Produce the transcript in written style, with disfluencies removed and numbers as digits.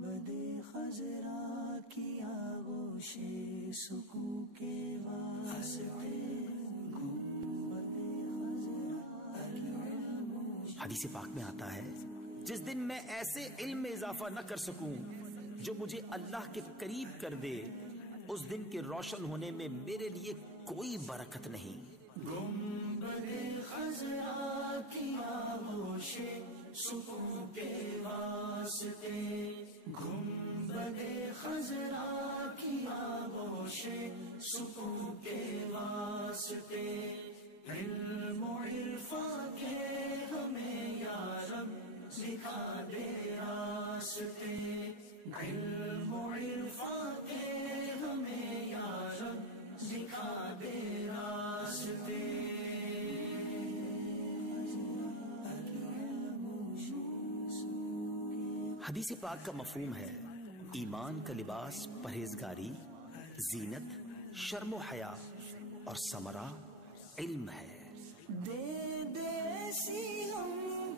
گنبد خضرا کی آغوش سکون کے واسطے گنبد خضرا حدیث پاک میں آتا ہے جس دن میں ایسے علم میں اضافہ نہ کر سکوں جو مجھے اللہ کے قریب کر دے، اس دن کے روشن ہونے میں میرے لیے کوئی برکت نہیں۔ گنبد خضرا کی آغوش سکون کے واسطے گنبد خضرا کی آغوش سکون کے واسطے علم و عرفان کے ہمیں یا رب دکھا دے راستے، علم و عرفان کے ہمیں یا رب دکھا دے راستے۔ حدیث پاک کا مفہوم ہے ایمان کا لباس پرہیزگاری، زینت، شرم و حیا اور ثمرہ علم ہے۔ دے دے سی ہم